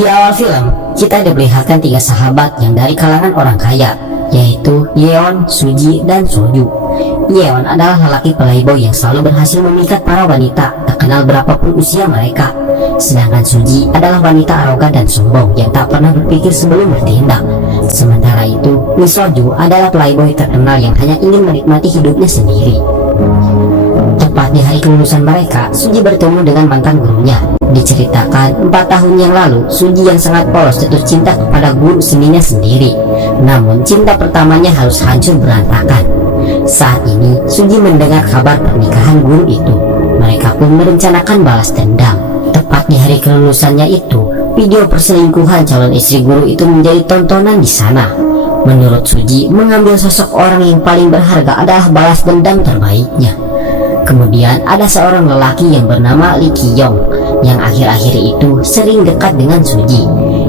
Di awal film, kita diperlihatkan tiga sahabat yang dari kalangan orang kaya, yaitu Yeon, Suji, dan Soju. Yeon adalah lelaki playboy yang selalu berhasil memikat para wanita, tak kenal berapapun usia mereka. Sedangkan Suji adalah wanita arogan dan sombong yang tak pernah berpikir sebelum bertindak. Sementara itu, Soju adalah playboy terkenal yang hanya ingin menikmati hidupnya sendiri. Tepat di hari kelulusan mereka, Suji bertemu dengan mantan gurunya. Diceritakan 4 tahun yang lalu, Suji yang sangat polos jatuh cinta kepada guru seninya sendiri. Namun cinta pertamanya harus hancur berantakan. Saat ini, Suji mendengar kabar pernikahan guru itu. Mereka pun merencanakan balas dendam. Tepat di hari kelulusannya itu, video perselingkuhan calon istri guru itu menjadi tontonan di sana. Menurut Suji, mengambil sosok orang yang paling berharga adalah balas dendam terbaiknya. Kemudian ada seorang lelaki yang bernama Lee Ki-yong yang akhir-akhir itu sering dekat dengan Suji.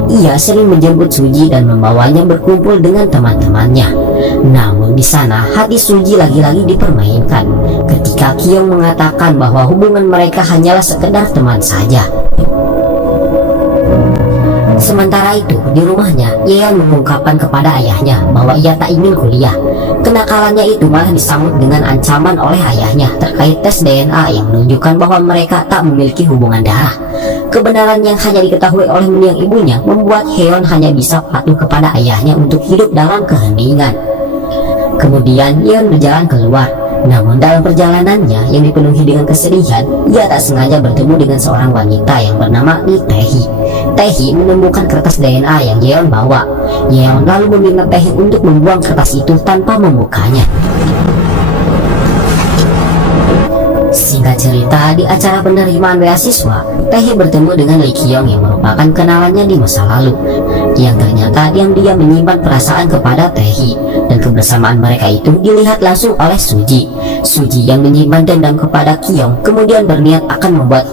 Ia sering menjemput Suji dan membawanya berkumpul dengan teman-temannya. Namun di sana hati Suji lagi-lagi dipermainkan ketika Ki-yong mengatakan bahwa hubungan mereka hanyalah sekedar teman saja. Sementara itu, di rumahnya, Yeon mengungkapkan kepada ayahnya bahwa ia tak ingin kuliah. Kenakalannya itu malah disambut dengan ancaman oleh ayahnya terkait tes DNA yang menunjukkan bahwa mereka tak memiliki hubungan darah. Kebenaran yang hanya diketahui oleh mendiang ibunya membuat Yeon hanya bisa patuh kepada ayahnya untuk hidup dalam keheningan. Kemudian Yeon berjalan keluar. Namun dalam perjalanannya yang dipenuhi dengan kesedihan, ia tak sengaja bertemu dengan seorang wanita yang bernama Lee Tae-hee. Tae-hee menemukan kertas DNA yang Yeon bawa. Yeon lalu meminta Tae-hee untuk membuang kertas itu tanpa membukanya. Singkat cerita, di acara penerimaan beasiswa, Tae-hee bertemu dengan Lee Ki-yong yang merupakan kenalannya di masa lalu, yang ternyata diam-diam menyimpan perasaan kepada Tae-hee, dan kebersamaan mereka itu dilihat langsung oleh Suji. Suji yang menyimpan dendam kepada Ki-yong kemudian berniat akan membuat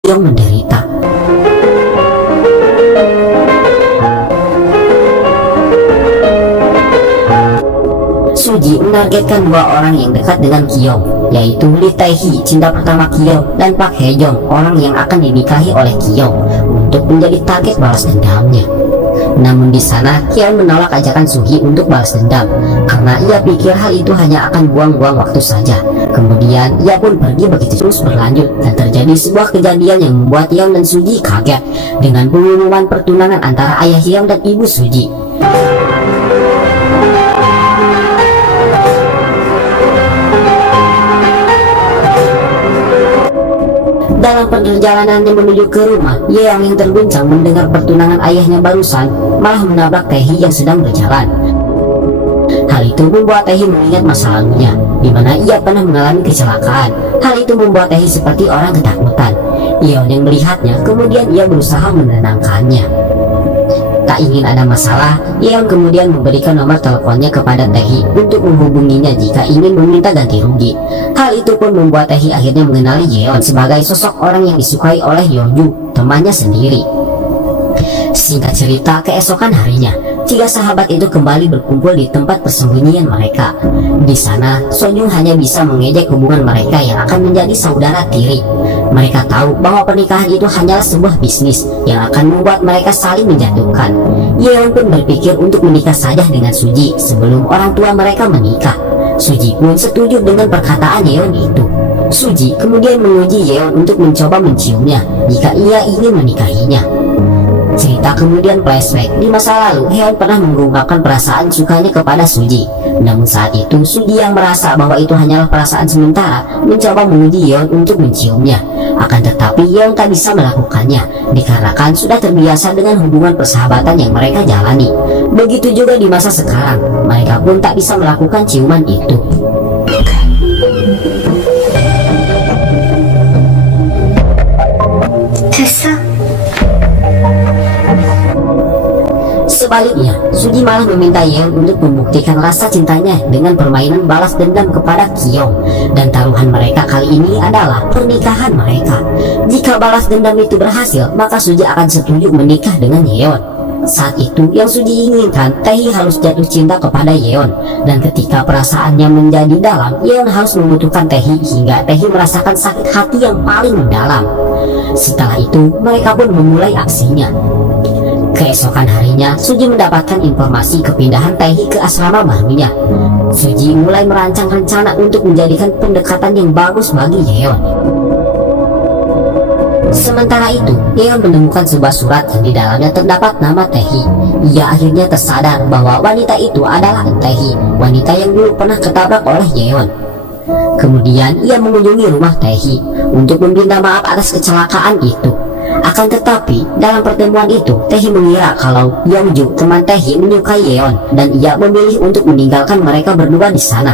Ki-yong menderita. Suji menargetkan 2 orang yang dekat dengan Ki-yong, yaitu Lee Tae-hee, cinta pertama Ki-yong, dan Park Hae-jong, orang yang akan dinikahi oleh Ki-yong, untuk menjadi target balas dendamnya. Namun di sana, Ki-yong menolak ajakan Sugi untuk balas dendam karena ia pikir hal itu hanya akan buang-buang waktu saja. Kemudian ia pun pergi begitu terus berlanjut, dan terjadi sebuah kejadian yang membuat Yeon dan Suji kaget dengan pengumuman pertunangan antara ayah Yeon dan ibu Suji. Dalam perjalanannya menuju ke rumah, Yeon yang terguncang mendengar pertunangan ayahnya barusan malah menabrak Tae-hee yang sedang berjalan. Hal itu membuat Tae-hee mengingat masa lalunya, di mana ia pernah mengalami kecelakaan. Hal itu membuat Tae-hee seperti orang ketakutan. Yeon yang melihatnya, kemudian ia berusaha menenangkannya. Tak ingin ada masalah, Yeon kemudian memberikan nomor teleponnya kepada Tae-hee untuk menghubunginya jika ingin meminta ganti rugi. Hal itu pun membuat Tae-hee akhirnya mengenali Yeon sebagai sosok orang yang disukai oleh Yeonju, temannya sendiri. Singkat cerita, keesokan harinya, 3 sahabat itu kembali berkumpul di tempat persembunyian mereka. Di sana, Sojung hanya bisa mengejek hubungan mereka yang akan menjadi saudara tiri. Mereka tahu bahwa pernikahan itu hanyalah sebuah bisnis yang akan membuat mereka saling menjatuhkan. Yeon pun berpikir untuk menikah saja dengan Suji sebelum orang tua mereka menikah. Suji pun setuju dengan perkataan Yeon itu. Suji kemudian menguji Yeon untuk mencoba menciumnya jika ia ingin menikahinya. Cerita kemudian flashback. Di masa lalu, Yeon pernah mengungkapkan perasaan sukanya kepada Suji. Namun saat itu, Suji yang merasa bahwa itu hanyalah perasaan sementara mencoba menguji Yeon untuk menciumnya. Akan tetapi Yeon tak bisa melakukannya dikarenakan sudah terbiasa dengan hubungan persahabatan yang mereka jalani. Begitu juga di masa sekarang, mereka pun tak bisa melakukan ciuman itu. Sebaliknya, Suji malah meminta Yeon untuk membuktikan rasa cintanya dengan permainan balas dendam kepada Ki-yong. Dan taruhan mereka kali ini adalah pernikahan mereka. Jika balas dendam itu berhasil, maka Suji akan setuju menikah dengan Yeon. Saat itu yang Suji inginkan, Taehi harus jatuh cinta kepada Yeon. Dan ketika perasaannya menjadi dalam, Yeon harus membutuhkan Taehi hingga Taehi merasakan sakit hati yang paling mendalam. Setelah itu, mereka pun memulai aksinya. Keesokan harinya, Suji mendapatkan informasi kepindahan Taehi ke asrama barunya. Suji mulai merancang rencana untuk menjadikan pendekatan yang bagus bagi Yeon. Sementara itu, Yeon menemukan sebuah surat yang di dalamnya terdapat nama Taehi. Ia akhirnya tersadar bahwa wanita itu adalah Taehi, wanita yang dulu pernah ketabrak oleh Yeon. Kemudian ia mengunjungi rumah Taehi untuk meminta maaf atas kecelakaan itu. Akan tetapi, dalam pertemuan itu, Taehi mengira kalau Yeonju, teman Taehi, menyukai Yeon dan ia memilih untuk meninggalkan mereka berdua di sana.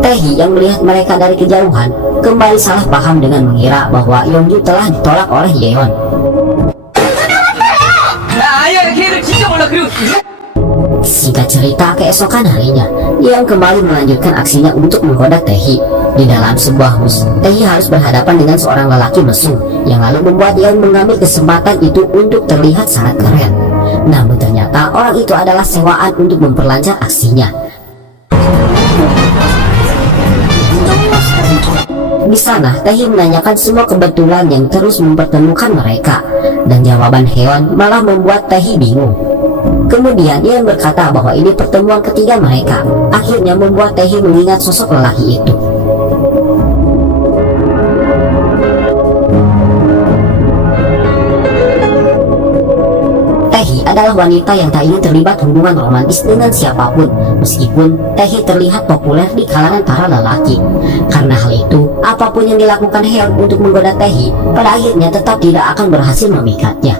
Taehi yang melihat mereka dari kejauhan kembali salah paham dengan mengira bahwa Yeonju telah ditolak oleh Yeon. Singkat cerita, keesokan harinya, Yeon kembali melanjutkan aksinya untuk menggoda Taehi. Di dalam sebuah bus, Taehi harus berhadapan dengan seorang lelaki mesum yang lalu membuat Yeon mengambil kesempatan itu untuk terlihat sangat keren. Namun ternyata orang itu adalah sewaan untuk memperlancar aksinya. Di sana, Taehi menanyakan semua kebetulan yang terus mempertemukan mereka, dan jawaban Yeon malah membuat Taehi bingung. Kemudian Yeon berkata bahwa ini pertemuan ketiga mereka. Akhirnya membuat Taehi mengingat sosok lelaki itu. Taehi adalah wanita yang tak ingin terlibat hubungan romantis dengan siapapun, meskipun Taehi terlihat populer di kalangan para lelaki. Karena hal itu, apapun yang dilakukan Yeon untuk menggoda Taehi, pada akhirnya tetap tidak akan berhasil memikatnya.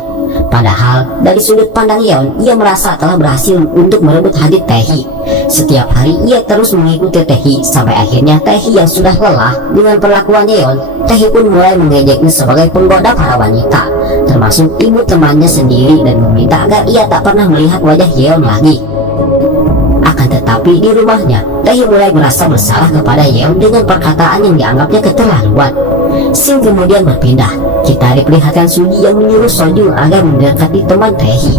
Padahal, dari sudut pandang Yeon, ia merasa telah berhasil untuk merebut hati Taehi. Setiap hari ia terus mengikuti Taehi, sampai akhirnya Taehi yang sudah lelah dengan perlakuan Yeon, Taehi pun mulai mengejeknya sebagai penggoda para wanita, termasuk ibu temannya sendiri, dan meminta agar ia tak pernah melihat wajah Yeon lagi. Akan tetapi di rumahnya, Taehi mulai merasa bersalah kepada Yeon dengan perkataan yang dianggapnya keterlaluan. Scene kemudian berpindah. Kita diperlihatkan Suji yang menyuruh Soju agar mendekati teman Taehi.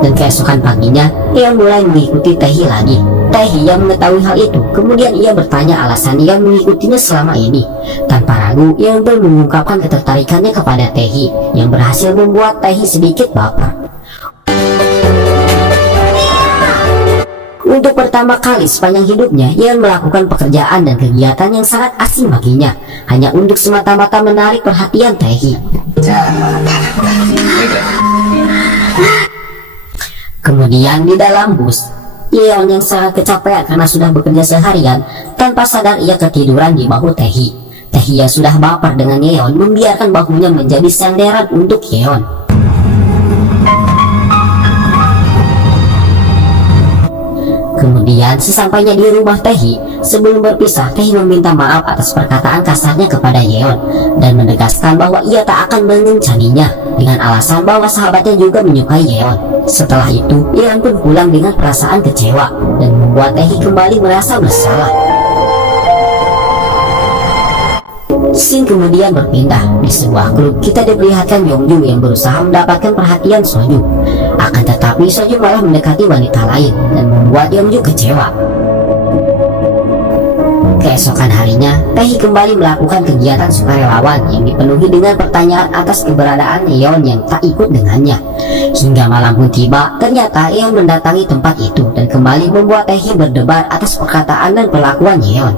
Dan keesokan paginya, ia mulai mengikuti Taehi lagi. Taehi yang mengetahui hal itu, kemudian ia bertanya alasan ia mengikutinya selama ini. Tanpa ragu, ia pun mengungkapkan ketertarikannya kepada Taehi, yang berhasil membuat Taehi sedikit baper. Untuk pertama kali sepanjang hidupnya, Yeon melakukan pekerjaan dan kegiatan yang sangat asing baginya, hanya untuk semata-mata menarik perhatian Taehi. Kemudian di dalam bus, Yeon yang sangat kecapean karena sudah bekerja seharian, tanpa sadar ia ketiduran di bahu Taehi. Taehi yang sudah baper dengan Yeon membiarkan bahunya menjadi sandaran untuk Yeon. Kemudian sesampainya di rumah Taehi, sebelum berpisah, Taehi meminta maaf atas perkataan kasarnya kepada Yeon dan menegaskan bahwa ia tak akan mengencaninya dengan alasan bahwa sahabatnya juga menyukai Yeon. Setelah itu, Yeon pun pulang dengan perasaan kecewa dan membuat Taehi kembali merasa bersalah. Scene kemudian berpindah. Di sebuah klub, kita diperlihatkan Yeonju yang berusaha mendapatkan perhatian Soju. Akan tetapi Soju malah mendekati wanita lain dan membuat Yeonju kecewa. Keesokan harinya, Taehi kembali melakukan kegiatan sukarelawan yang dipenuhi dengan pertanyaan atas keberadaan Yeon yang tak ikut dengannya. Hingga malam pun tiba, ternyata Yeon mendatangi tempat itu dan kembali membuat Taehi berdebar atas perkataan dan perlakuan Yeon.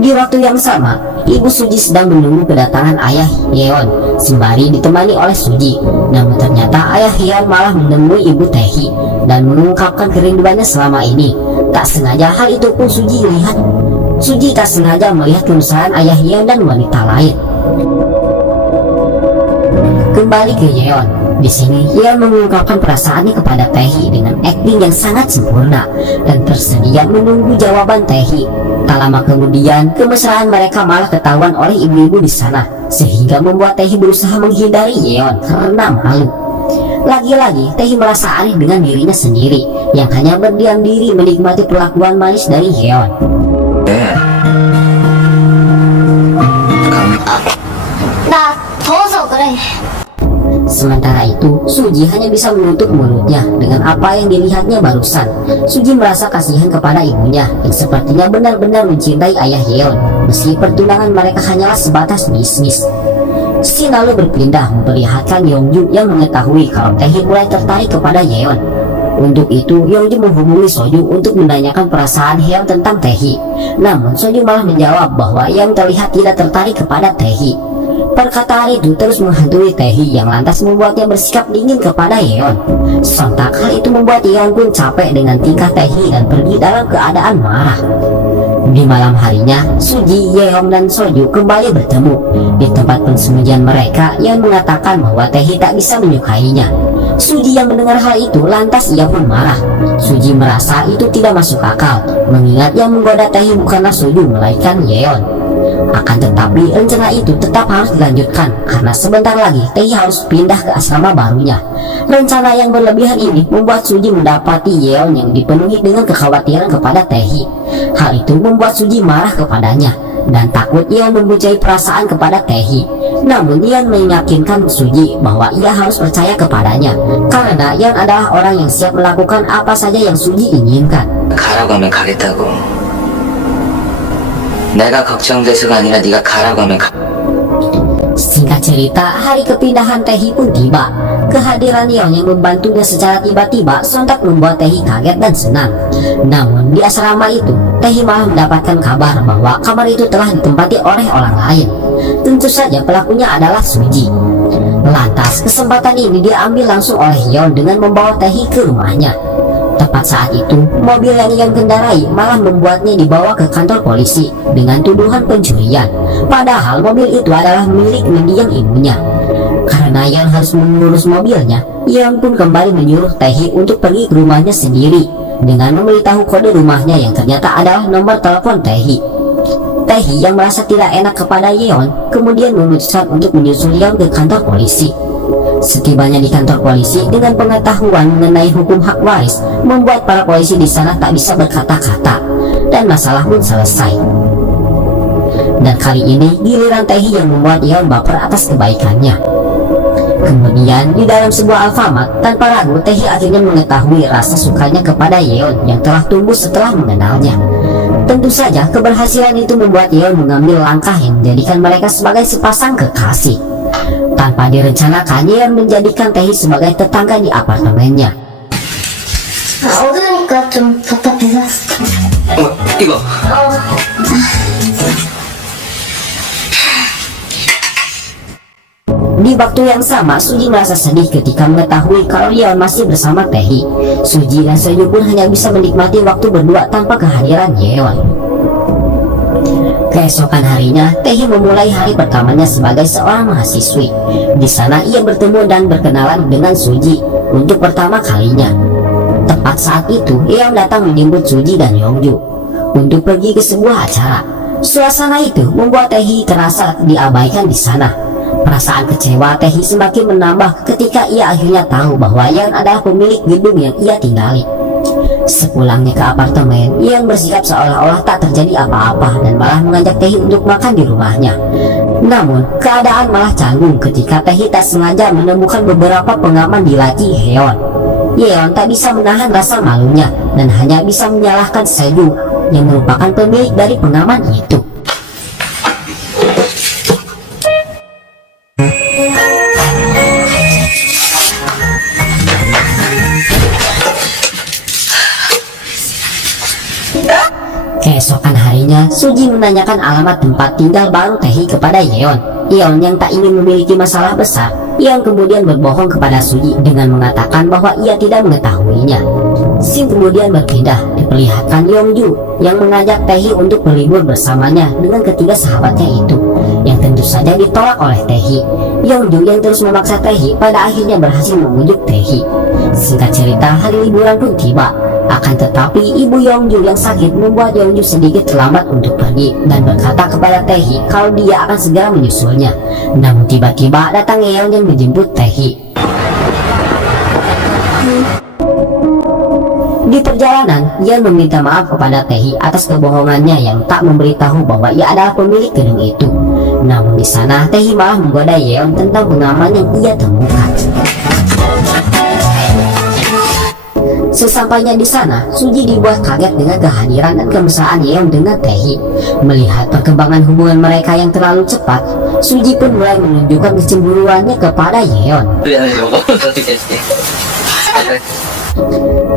Di waktu yang sama, ibu Suji sedang menunggu kedatangan ayah Yeon sembari ditemani oleh Suji. Namun ternyata ayah Yeon malah menemui ibu Taehi dan mengungkapkan kerinduannya selama ini. Tak sengaja hal itu pun Suji lihat. Suji tak sengaja melihat kemesraan ayah Yeon dan wanita lain. Kembali ke Yeon. Di sini Yeon mengungkapkan perasaannya kepada Taehi dengan akting yang sangat sempurna dan tersedia menunggu jawaban Taehi. Tak lama kemudian, kemesraan mereka malah ketahuan oleh ibu-ibu di sana, sehingga membuat Taehi berusaha menghindari Yeon karena malu. Lagi-lagi, Taehi merasa aneh dengan dirinya sendiri yang hanya berdiam diri menikmati perlakuan manis dari Yeon. Sementara itu, Suji hanya bisa menutup mulutnya dengan apa yang dilihatnya barusan. Suji merasa kasihan kepada ibunya yang sepertinya benar-benar mencintai ayah Yeon, meski pertunangan mereka hanyalah sebatas bisnis. Scene lalu berpindah memperlihatkan Yongju yang mengetahui kalau Taehi mulai tertarik kepada Yeon. Untuk itu, Yongju menghubungi Soju untuk menanyakan perasaan Yeon tentang Taehi. Namun, Soju malah menjawab bahwa Yeon terlihat tidak tertarik kepada Taehi. Perkataan itu terus menghantui Taehi yang lantas membuatnya bersikap dingin kepada Yeon. Sontak hal itu membuat Yeon pun capek dengan tingkah Taehi dan pergi dalam keadaan marah. Di malam harinya, Suji, Yeon, dan Soju kembali bertemu. Di tempat persembunyian mereka, Yeon mengatakan bahwa Taehi tak bisa menyukainya. Suji yang mendengar hal itu lantas ia pun marah. Suji merasa itu tidak masuk akal, mengingat yang menggoda Taehi bukanlah Soju melainkan Yeon. Akan tetapi rencana itu tetap harus dilanjutkan karena sebentar lagi Taehi harus pindah ke asrama barunya. Rencana yang berlebihan ini membuat Suji mendapati Yeon yang dipenuhi dengan kekhawatiran kepada Taehi. Hal itu membuat Suji marah kepadanya dan takut Yeon mempunyai perasaan kepada Taehi. Namun Yeon meyakinkan Suji bahwa ia harus percaya kepadanya karena Yeon adalah orang yang siap melakukan apa saja yang Suji inginkan. 가라고 하면 가겠다고. 내가 걱정돼서가 아니라 네가 가라고 하면 가. Singkat cerita, hari kepindahan Taehi pun tiba. Kehadiran Yeon yang membantunya secara tiba-tiba sontak membuat Taehi kaget dan senang. Namun di asrama itu, Taehi malah mendapatkan kabar bahwa kamar itu telah ditempati oleh orang lain. Tentu saja pelakunya adalah Suji. Lantas kesempatan ini diambil langsung oleh Yeon dengan membawa Taehi ke rumahnya. Tepat saat itu, mobil yang Yeon kendarai malah membuatnya dibawa ke kantor polisi dengan tuduhan pencurian. Padahal mobil itu adalah milik mendiang ibunya. Karena Yeon harus mengurus mobilnya, Yeon pun kembali menyuruh Taehi untuk pergi ke rumahnya sendiri dengan memberitahu kode rumahnya yang ternyata adalah nomor telepon Taehi. Taehi yang merasa tidak enak kepada Yeon kemudian memutuskan untuk menyusul Yeon ke kantor polisi. Setibanya di kantor polisi, dengan pengetahuan mengenai hukum hak waris membuat para polisi di sana tak bisa berkata-kata dan masalah pun selesai. Dan kali ini giliran Taehi yang membuat Yeon baper atas kebaikannya. Kemudian di dalam sebuah Alfamart, tanpa ragu Taehi akhirnya mengetahui rasa sukanya kepada Yeon yang telah tumbuh setelah mengenalnya. Tentu saja keberhasilan itu membuat Yeon mengambil langkah yang menjadikan mereka sebagai sepasang kekasih. Tanpa direncanakan, Yeon menjadikan Taehi sebagai tetangga di apartemennya. 어두우니까 좀 답답해서. 이거. Di waktu yang sama, Suji merasa sedih ketika mengetahui kalau Yeon masih bersama Taehi. Suji dan Soju pun hanya bisa menikmati waktu berdua tanpa kehadiran Yeon. Keesokan harinya, Taehi memulai hari pertamanya sebagai seorang mahasiswi. Di sana ia bertemu dan berkenalan dengan Suji untuk pertama kalinya. Tepat saat itu, Yeon datang menjemput Suji dan Yongju untuk pergi ke sebuah acara. Suasana itu membuat Taehi terasa diabaikan di sana. Perasaan kecewa Taehi semakin menambah ketika ia akhirnya tahu bahwa Yeon adalah pemilik gedung yang ia tinggali. Sepulangnya ke apartemen, Yeon bersikap seolah-olah tak terjadi apa-apa dan malah mengajak Taehi untuk makan di rumahnya. Namun, keadaan malah canggung ketika Taehi tak sengaja menemukan beberapa pengaman di laci Yeon. Yeon tak bisa menahan rasa malunya dan hanya bisa menyalahkan Soju yang merupakan pemilik dari pengaman itu. Keesokan harinya, Suji menanyakan alamat tempat tinggal baru Taehi kepada Yeon. Yeon yang tak ingin memiliki masalah besar, Yeon kemudian berbohong kepada Suji dengan mengatakan bahwa ia tidak mengetahuinya. Scene kemudian berpindah, diperlihatkan Yongju yang mengajak Taehi untuk berlibur bersamanya dengan ketiga sahabatnya itu, yang tentu saja ditolak oleh Taehi. Yongju yang terus memaksa Taehi pada akhirnya berhasil memujuk Taehi. Singkat cerita, hari liburan pun tiba. Akan tetapi ibu Yongju yang sakit membuat Yongju sedikit terlambat untuk pergi dan berkata kepada Taehi kalau dia akan segera menyusulnya. Namun tiba-tiba datang Yeon yang menjemput Taehi. Di perjalanan, Yeon meminta maaf kepada Taehi atas kebohongannya yang tak memberitahu bahwa ia adalah pemilik gedung itu. Namun di sana Taehi malah menggoda Yeon tentang pengaman yang ia temukan. Sesampainya di sana, Suji dibuat kaget dengan kehadiran dan kemesraan Yeon dengan Taehi. Melihat perkembangan hubungan mereka yang terlalu cepat, Suji pun mulai menunjukkan kecemburuannya kepada Yeon.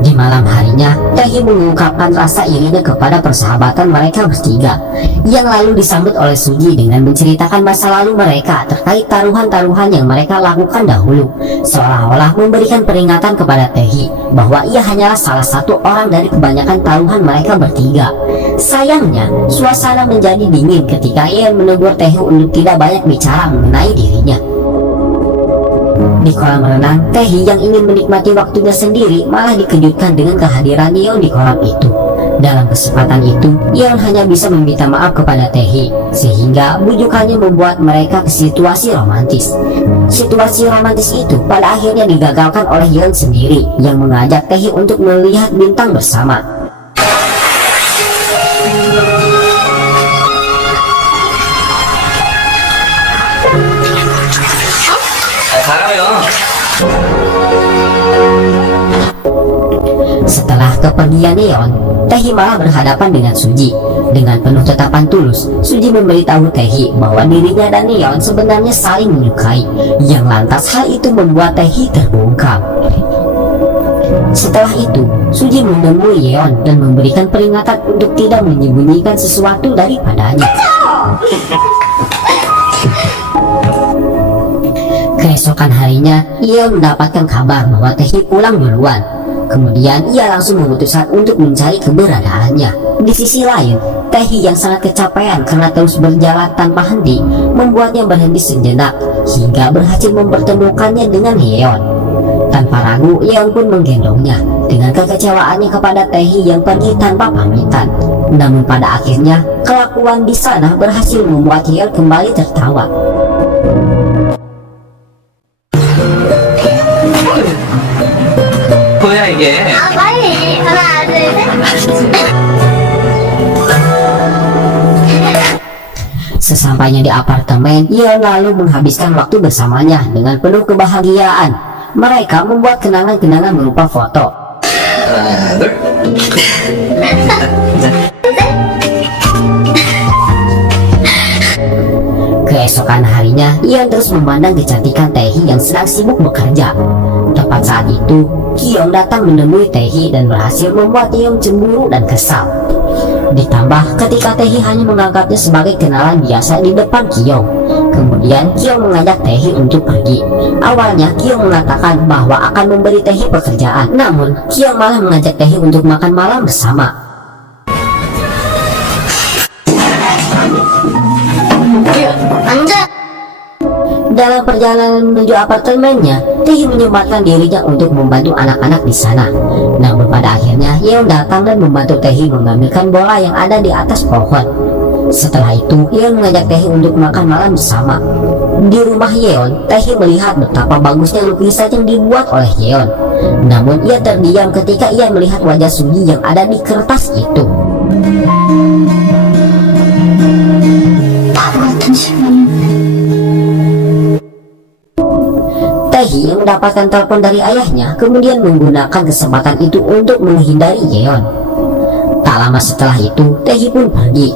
Di malam harinya, Taehi mengungkapkan rasa irinya kepada persahabatan mereka bertiga, yang lalu disambut oleh Suji dengan menceritakan masa lalu mereka terkait taruhan-taruhan yang mereka lakukan dahulu, seolah-olah memberikan peringatan kepada Taehi bahwa ia hanyalah salah satu orang dari kebanyakan taruhan mereka bertiga. Sayangnya, suasana menjadi dingin ketika ia menegur Taehi untuk tidak banyak bicara mengenai dirinya. Di kolam renang, Taehi yang ingin menikmati waktunya sendiri malah dikejutkan dengan kehadiran Yeon di kolam itu. Dalam kesempatan itu, Yeon hanya bisa meminta maaf kepada Taehi, sehingga bujukannya membuat mereka ke situasi romantis. Situasi romantis itu pada akhirnya digagalkan oleh Yeon sendiri, yang mengajak Taehi untuk melihat bintang bersama. Setelah kepergian Yeon, Taehi malah berhadapan dengan Suji. Dengan penuh tatapan tulus, Suji memberitahu Taehi bahwa dirinya dan Yeon sebenarnya saling menyukai, yang lantas hal itu membuat Taehi terbungkam. Setelah itu, Suji menemui Yeon dan memberikan peringatan untuk tidak menyembunyikan sesuatu daripadanya. Keesokan harinya, Yeon mendapatkan kabar bahwa Taehi pulang duluan. Kemudian ia langsung memutuskan untuk mencari keberadaannya. Di sisi lain, Taehi yang sangat kecapean karena terus berjalan tanpa henti membuatnya berhenti sejenak hingga berhasil mempertemukannya dengan Yeon. Tanpa ragu, Yeon pun menggendongnya dengan kekecewaannya kepada Taehi yang pergi tanpa pamitan. Namun pada akhirnya, kelakuan di sana berhasil membuat Yeon kembali tertawa. 뭐야 이게? 빨리 하나 둘 셋. Sesampainya di apartemen, Yeon lalu menghabiskan waktu bersamanya dengan penuh kebahagiaan. Mereka membuat kenangan-kenangan berupa foto. 하나 둘. Keesokan harinya, Yeon terus memandang kecantikan Taehi yang sedang sibuk bekerja. Tepat saat itu, Kyung datang menemui Taehi dan berhasil membuat Yeon cemburu dan kesal. Ditambah ketika Taehi hanya menganggapnya sebagai kenalan biasa di depan Kyung. Kemudian Kyung mengajak Taehi untuk pergi. Awalnya Kyung mengatakan bahwa akan memberi Taehi pekerjaan, namun Kyung malah mengajak Taehi untuk makan malam bersama. 앉아. Dalam perjalanan menuju apartemennya, Taehi menyempatkan dirinya untuk membantu anak-anak di sana. Namun pada akhirnya, Yeon datang dan membantu Taehi mengambilkan bola yang ada di atas pohon. Setelah itu, Yeon mengajak Taehi untuk makan malam bersama. Di rumah Yeon, Taehi melihat betapa bagusnya lukisan yang dibuat oleh Yeon. Namun ia terdiam ketika ia melihat wajah Suji yang ada di kertas itu. Taehi yang mendapatkan telepon dari ayahnya kemudian menggunakan kesempatan itu untuk menghindari Yeon. Tak lama setelah itu, Taehi pun pergi.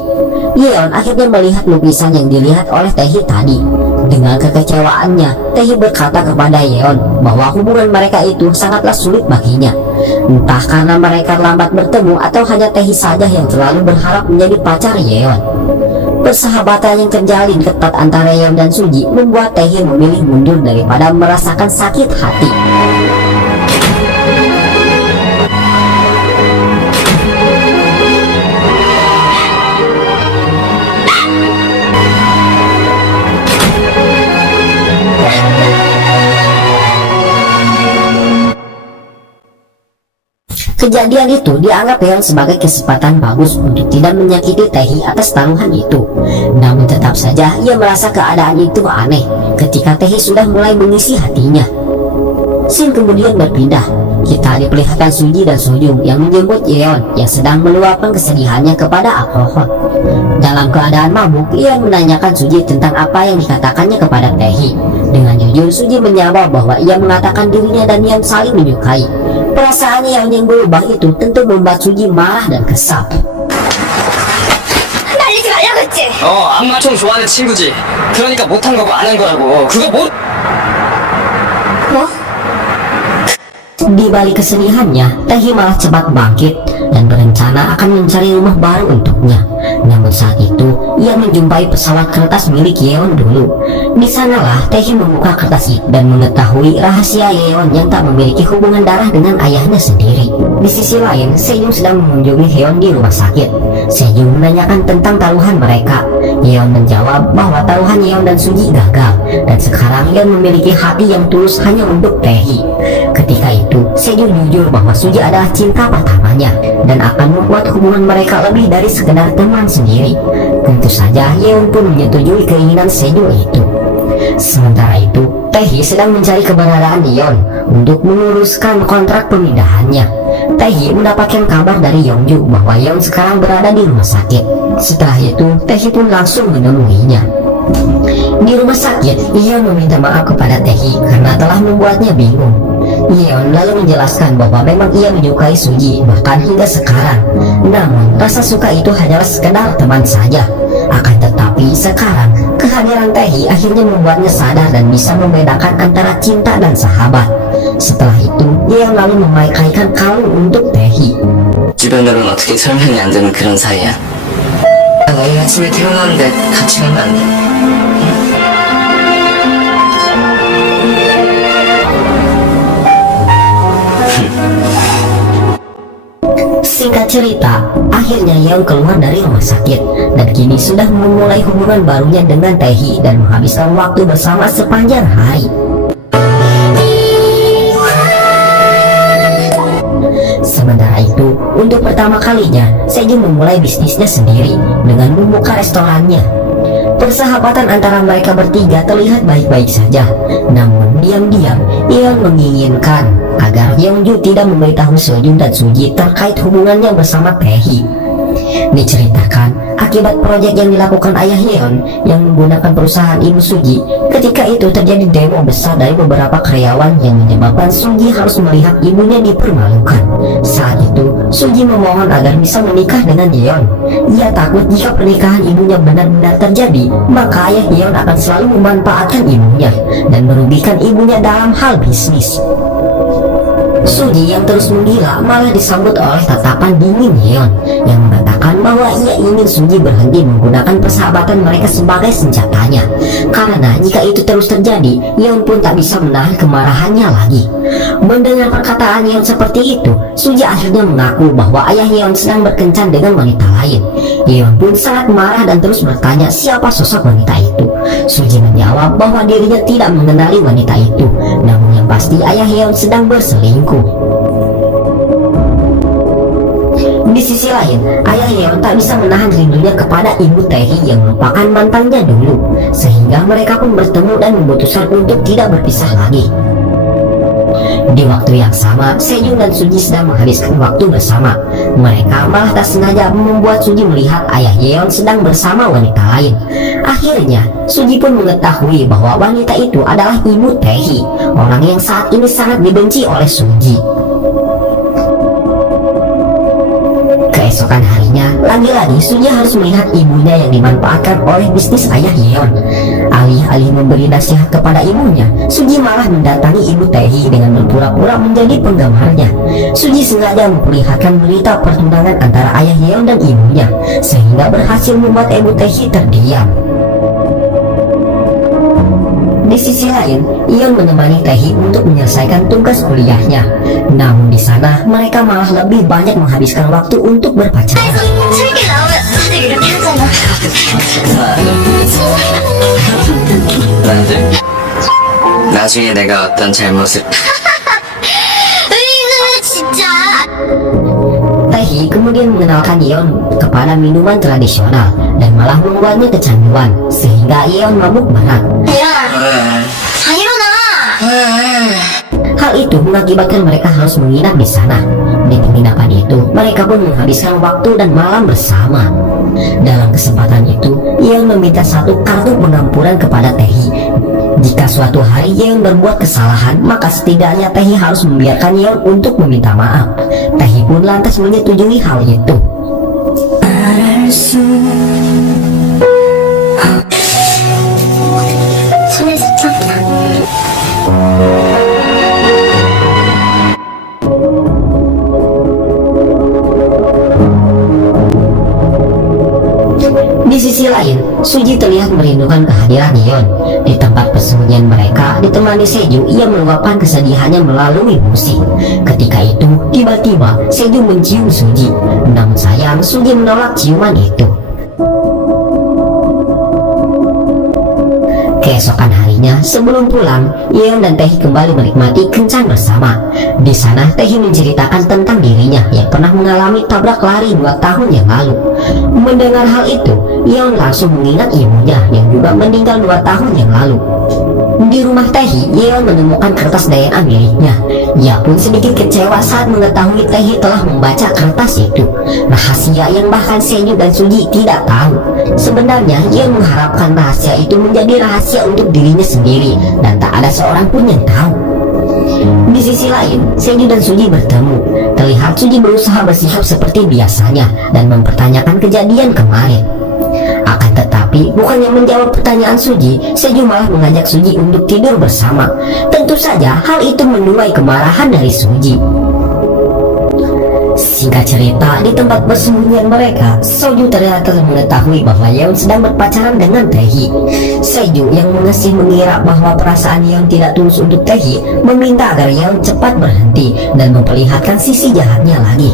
Yeon akhirnya melihat lukisan yang dilihat oleh Taehi tadi. Dengan kekecewaannya, Taehi berkata kepada Yeon bahwa hubungan mereka itu sangatlah sulit baginya. Entah karena mereka lambat bertemu atau hanya Taehi saja yang terlalu berharap menjadi pacar Yeon. Persahabatan yang terjalin ketat antara Yeon dan Suji membuat Taehi memilih mundur daripada merasakan sakit hati. Kejadian itu dianggap Yeon sebagai kesempatan bagus untuk tidak menyakiti Taehi atas taruhan itu. Namun tetap saja ia merasa keadaan itu aneh ketika Taehi sudah mulai mengisi hatinya. Scene kemudian berpindah. kita diperlihatkan Suji dan Sojung yang menjemput Yeon yang sedang meluapkan kesedihannya kepada alkohol. Dalam keadaan mabuk, Yeon menanyakan Suji tentang apa yang dikatakannya kepada Taehi. Dengan jujur, Suji menjawab bahwa ia mengatakan dirinya dan Yeon saling menyukai. Perasaan Yeon yang berubah itu tentu membuat Suji marah dan kesal. 날리지 말라고 했지. 악마 좀 좋아하는 친구지. 그러니까 못한 거고 안 한 거라고. 그거 뭐? 뭐? Di balik kesedihannya, Taehi malah cepat bangkit dan berencana akan mencari rumah baru untuknya. Namun saat itu, ia menjumpai pesawat kertas milik Yeon dulu. Di sanalah Taehi membuka kertas itu dan mengetahui rahasia Yeon yang tak memiliki hubungan darah dengan ayahnya sendiri. Di sisi lain, Sejong sedang mengunjungi Yeon di rumah sakit. Sejong menanyakan tentang taruhan mereka. Yeon menjawab bahwa taruhan Yeon dan Suji gagal, dan sekarang Yeon memiliki hati yang tulus hanya untuk Taehi. Ketika itu, Sejong jujur bahwa Suji adalah cinta pertamanya dan akan membuat hubungan mereka lebih dari sekedar teman sendiri. Tentu saja Yeon pun menyetujui keinginan Sejong itu. Sementara itu, Taehi sedang mencari keberadaan Yeon untuk menguruskan kontrak pemindahannya. Taehi mendapatkan kabar dari Yongju bahwa Yeon sekarang berada di rumah sakit. Setelah itu, Taehi pun langsung menemuinya. Di rumah sakit, Yeon meminta maaf kepada Taehi karena telah membuatnya bingung. Yeon lalu menjelaskan bahwa memang ia menyukai Suji bahkan hingga sekarang. Namun rasa suka itu hanyalah sekedar teman saja. Akan tetapi sekarang kehadiran Taehi akhirnya membuatnya sadar dan bisa membedakan antara cinta dan sahabat. Setelah itu, Yeon lalu memaikaikan kalung untuk Taehi. 주변으로는 어떻게 설명이 안 되는 그런 사이야. 내일 아침에 태어나는데 같이 가면 안 돼? Singkat cerita, akhirnya Yeon keluar dari rumah sakit dan kini sudah memulai hubungan barunya dengan Taehi dan menghabiskan waktu bersama sepanjang hari. Sementara itu, untuk pertama kalinya, Sejong memulai bisnisnya sendiri dengan membuka restorannya. Persahabatan antara mereka bertiga terlihat baik-baik saja. Namun diam-diam, Yeon menginginkan agar Yeonju tidak memberitahu Sejong dan Suji terkait hubungannya bersama Taehi. Diceritakan, akibat proyek yang dilakukan ayah Yeon yang menggunakan perusahaan ibu Suji, ketika itu terjadi demo besar dari beberapa karyawan yang menyebabkan Suji harus melihat ibunya dipermalukan. Saat itu, Suji memohon agar bisa menikah dengan Yeon. Ia takut jika pernikahan ibunya benar-benar terjadi, maka ayah Yeon akan selalu memanfaatkan ibunya dan merugikan ibunya dalam hal bisnis. Suji yang terus menggila malah disambut oleh tatapan dingin Yeon yang mengatakan bahwa ia ingin Suji berhenti menggunakan persahabatan mereka sebagai senjatanya, karena jika itu terus terjadi, Yeon pun tak bisa menahan kemarahannya lagi. Mendengar perkataan Yeon seperti itu, Suji akhirnya mengaku bahwa ayah Yeon sedang berkencan dengan wanita lain. Yeon pun sangat marah dan terus bertanya siapa sosok wanita itu. Suji menjawab bahwa dirinya tidak mengenali wanita itu, namun yang pasti ayah Yeon sedang berselingkuh. Di sisi lain, ayah Yeon tak bisa menahan rindunya kepada ibu Taehi yang merupakan mantannya dulu, sehingga mereka pun bertemu dan memutuskan untuk tidak berpisah lagi. Di waktu yang sama, Sejong dan Suji sedang menghabiskan waktu bersama. Mereka malah tak sengaja membuat Suji melihat ayah Yeon sedang bersama wanita lain. Akhirnya, Suji pun mengetahui bahwa wanita itu adalah ibu Taehi, orang yang saat ini sangat dibenci oleh Suji. Keesokan harinya, lagi-lagi Suji harus melihat ibunya yang dimanfaatkan oleh bisnis ayah Yeon. Alih-alih memberi nasihat kepada ibunya, Suji malah mendatangi ibu Taehi dengan berpura-pura menjadi penggemarnya. Suji sengaja memperlihatkan berita pertunangan antara ayah Yeon dan ibunya, sehingga berhasil membuat ibu Taehi terdiam. Di sisi lain, Yeon menemani Taehi untuk menyelesaikan tugas kuliahnya. Namun di sana, mereka malah lebih banyak menghabiskan waktu untuk berpacaran. 슬기 나오면 다들 이렇게 하잖아. 나한테? 나중에 내가 어떤 잘못을 으이그 진짜. Taehi kemudian mengenalkan Yeon kepada minuman tradisional dan malah membuatnya kecanduan, sehingga Yeon mabuk berat. 일어나. 다 일어나. Hal Hal itu mengakibatkan mereka harus menginap di sana. Di penginapan itu, mereka pun menghabiskan waktu dan malam bersama. Dalam kesempatan itu, Yeon meminta satu kartu pengampunan kepada Taehi. Jika suatu hari Yeon berbuat kesalahan, maka setidaknya Taehi harus membiarkan Yeon untuk meminta maaf. Taehi pun lantas menyetujui hal itu. 손에 스쳤다. Di sisi lain, Suji terlihat merindukan kehadiran Yeon. Di tempat persembunyian mereka, ditemani Seju, ia meluapkan kesedihannya melalui musik. Ketika itu, tiba-tiba Seju mencium Suji. Namun sayang, Suji menolak ciuman itu. Keesokan harinya, sebelum pulang, Yeon dan Taehi kembali menikmati kencan bersama. Di sana, Taehi menceritakan tentang dirinya yang pernah mengalami tabrak lari 2 tahun yang lalu. Mendengar hal itu, Yeon langsung mengingat ibunya yang juga meninggal 2 tahun yang lalu. Di rumah Taehi, Yeon menemukan kertas dayaan miliknya. Ia pun sedikit kecewa saat mengetahui Taehi telah membaca kertas itu. Rahasia yang bahkan Seju dan Suji tidak tahu. Sebenarnya, Yeon mengharapkan rahasia itu menjadi rahasia untuk dirinya sendiri dan tak ada seorang pun yang tahu. Di sisi lain, Seju dan Suji bertemu. Terlihat Suji berusaha bersikap seperti biasanya dan mempertanyakan kejadian kemarin. Akan tetapi, bukannya menjawab pertanyaan Suji, Seju malah mengajak Suji untuk tidur bersama. Tentu saja, hal itu menuai kemarahan dari Suji. Singkat cerita, di tempat persembunyian mereka, Seju ternyata mengetahui bahwa Yeon sedang berpacaran dengan Taehi. Seju yang masih mengira bahwa perasaan Yeon tidak tulus untuk Taehi, meminta agar Yeon cepat berhenti dan memperlihatkan sisi jahatnya lagi.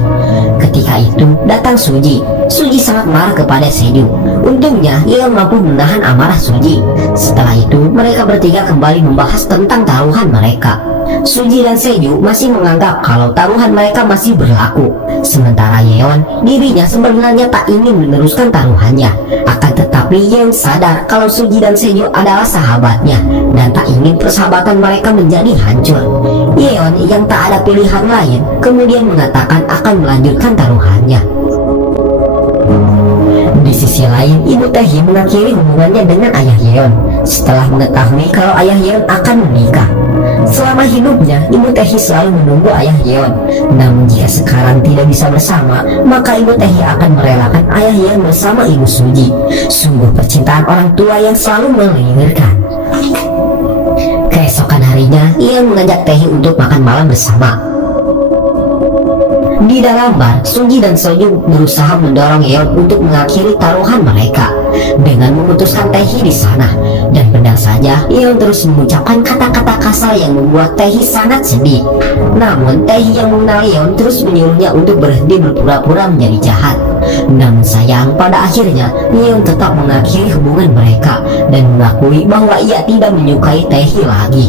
Ketika itu, datang Suji. Suji sangat marah kepada Seju. Untungnya, Yeon mampu menahan amarah Suji. Setelah itu, mereka bertiga kembali membahas tentang taruhan mereka. Suji dan Seju masih menganggap kalau taruhan mereka masih berlaku. Sementara Yeon, dirinya sebenarnya tak ingin meneruskan taruhannya. Akan tetapi Yeon sadar kalau Suji dan Seju adalah sahabatnya dan tak ingin persahabatan mereka menjadi hancur. Yeon yang tak ada pilihan lain kemudian mengatakan akan melanjutkan taruhannya. Di sisi lain, Ibu Taehi mengakhiri hubungannya dengan ayah Yeon setelah mengetahui kalau ayah Yeon akan menikah. Selama hidupnya, Ibu Taehi selalu menunggu ayah Yeon. Namun jika sekarang tidak bisa bersama, maka Ibu Taehi akan merelakan ayah Yeon bersama Ibu Suji. Sungguh percintaan orang tua yang selalu melahirkan. Keesokan harinya, Yeon mengajak Taehi untuk makan malam bersama. Di dalam bar, Suji dan Seju berusaha mendorong Yeon untuk mengakhiri taruhan mereka dengan memutuskan Taehi di sana. Dan benar saja, Yeon terus mengucapkan kata-kata kasar yang membuat Taehi sangat sedih. Namun, Taehi yang mengenal Yeon terus menyuruhnya untuk berhenti berpura-pura menjadi jahat. Namun sayang, pada akhirnya Yeon tetap mengakhiri hubungan mereka dan mengakui bahwa ia tidak menyukai Taehi lagi.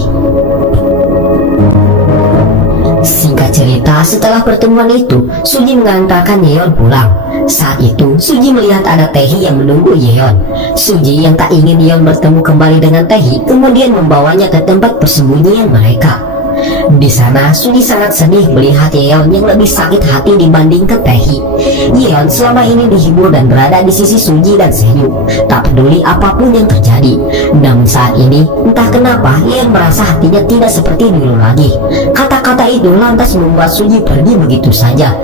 Singkat cerita, setelah pertemuan itu, Suji mengantarkan Yeon pulang. Saat itu, Suji melihat ada Taehi yang menunggu Yeon. Suji yang tak ingin Yeon bertemu kembali dengan Taehi, kemudian membawanya ke tempat persembunyian mereka. Di sana, Suji sangat sedih melihat Yeon yang lebih sakit hati dibandingkan Taehi. Yeon selama ini dihibur dan berada di sisi Suji dan Seju, tak peduli apapun yang terjadi. Namun saat ini, entah kenapa Yeon merasa hatinya tidak seperti dulu lagi. Kata-kata itu lantas membuat Suji pergi begitu saja.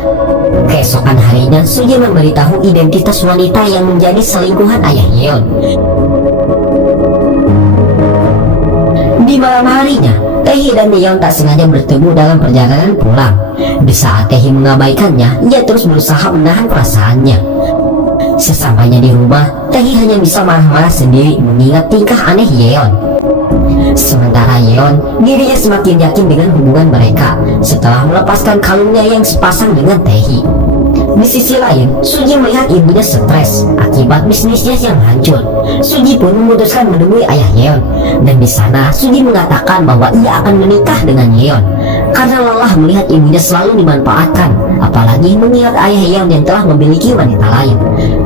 Keesokan harinya, Suji memberitahu identitas wanita yang menjadi selingkuhan ayah Yeon. Di malam harinya, Taehi dan Yeon tak sengaja bertemu dalam perjalanan pulang. Di saat Taehi mengabaikannya, ia terus berusaha menahan perasaannya. Sesampainya di rumah, Taehi hanya bisa marah-marah sendiri mengingat tingkah aneh Yeon. Sementara Yeon, dirinya semakin yakin dengan hubungan mereka setelah melepaskan kalungnya yang sepasang dengan Taehi. Di sisi lain, Suji melihat ibunya stres akibat bisnisnya yang hancur. Suji pun memutuskan menemui ayah Yeon, dan di sana Suji mengatakan bahwa ia akan menikah dengan Yeon karena lelah melihat ibunya selalu dimanfaatkan, apalagi mengingat ayah Yeon yang telah memiliki wanita lain.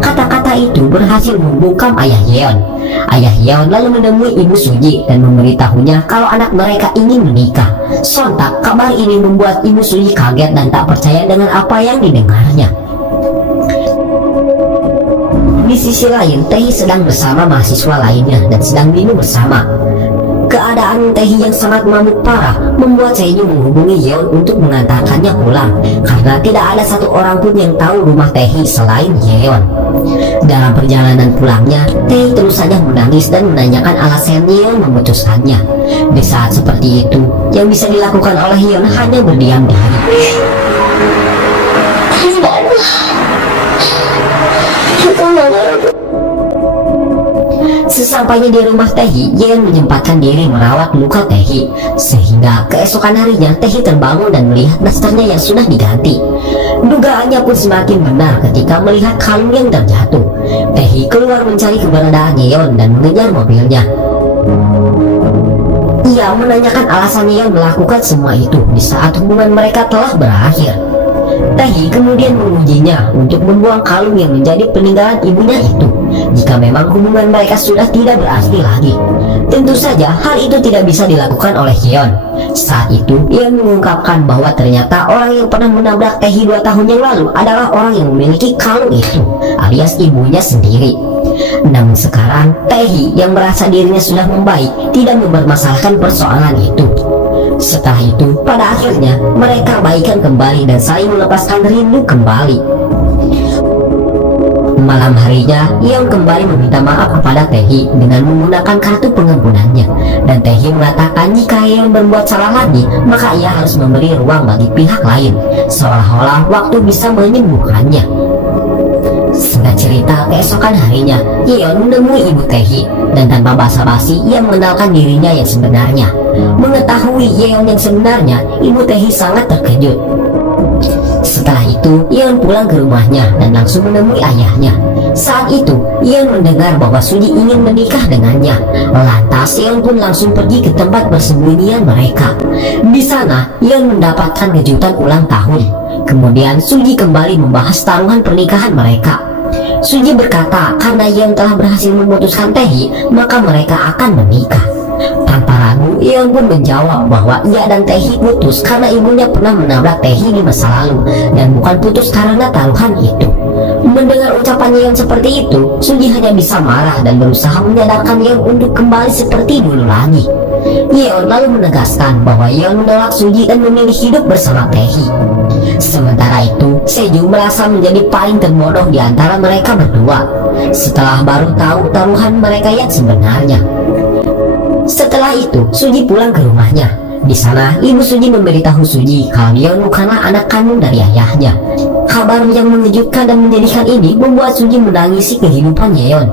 Kata-kata Kata itu berhasil membungkam ayah Yeon. Ayah Yeon lalu menemui ibu Suji dan memberitahunya kalau anak mereka ingin menikah. Sontak kabar ini membuat ibu Suji kaget dan tak percaya dengan apa yang didengarnya. Di sisi lain, Taehi sedang bersama mahasiswa lainnya dan sedang minum bersama. Keadaan Taehi yang sangat mabuk parah membuat Seju menghubungi Yeon untuk mengantarkannya pulang karena tidak ada satu orang pun yang tahu rumah Taehi selain Yeon. Dalam perjalanan pulangnya, Taehi terus saja menangis dan menanyakan alasan Yeon memutuskannya. Di saat seperti itu, yang bisa dilakukan oleh Yeon hanya berdiam diri. Sesampainya di rumah Taehi, Yeon menyempatkan diri merawat luka Taehi, sehingga keesokan harinya Taehi terbangun dan melihat dasternya yang sudah diganti. Dugaannya pun semakin benar ketika melihat kalung yang terjatuh. Taehi keluar mencari keberadaan Yeon dan mengejar mobilnya. Ia menanyakan alasan Yeon melakukan semua itu di saat hubungan mereka telah berakhir. Taehi kemudian mengujinya untuk membuang kalung yang menjadi peninggalan ibunya itu jika memang hubungan mereka sudah tidak berarti lagi. Tentu saja hal itu tidak bisa dilakukan oleh Yeon. Saat itu ia mengungkapkan bahwa ternyata orang yang pernah menabrak Taehi 2 tahun yang lalu adalah orang yang memiliki kalung itu, alias ibunya sendiri. Namun sekarang Taehi yang merasa dirinya sudah membaik tidak mempermasalahkan persoalan itu. Setelah itu, pada akhirnya mereka baikan kembali dan saling melepaskan rindu kembali. Malam harinya, Yeon kembali meminta maaf kepada Taehi dengan menggunakan kartu pengampunannya. Dan Taehi mengatakan jika Yeon berbuat salah lagi, maka ia harus memberi ruang bagi pihak lain, seolah-olah waktu bisa menyembuhkannya. Singkat cerita, keesokan harinya, Yeon menemui ibu Taehi dan tanpa basa-basi ia mengenalkan dirinya yang sebenarnya. Mengetahui Yeon yang sebenarnya, ibu Taehi sangat terkejut. Setelah itu, Yeon pulang ke rumahnya dan langsung menemui ayahnya. Saat itu, Yeon mendengar bahwa Suji ingin menikah dengannya. Lantas, Yeon pun langsung pergi ke tempat persembunyian mereka. Di sana, Yeon mendapatkan kejutan ulang tahun. Kemudian, Suji kembali membahas taruhan pernikahan mereka. Suji berkata karena Yeon telah berhasil memutuskan Taehi, maka mereka akan menikah. Tanpa ragu, Yeon pun menjawab bahwa ia dan Taehi putus karena ibunya pernah menabrak Taehi di masa lalu dan bukan putus karena taruhan itu. Mendengar ucapan Yeon seperti itu, Suji hanya bisa marah dan berusaha menyadarkan Yeon untuk kembali seperti dulu lagi. Yeon lalu menegaskan bahwa Yeon menolak Suji dan memilih hidup bersama Taehi. Sementara itu, Seju merasa menjadi paling terbodoh di antara mereka berdua setelah baru tahu taruhan mereka yang sebenarnya. Setelah itu, Suji pulang ke rumahnya. Di sana, ibu Suji memberitahu Suji kalau Yeon bukanlah anak kandung dari ayahnya. Kabar yang mengejutkan dan menjadikan ini membuat Suji menangisi kehidupan Yeon.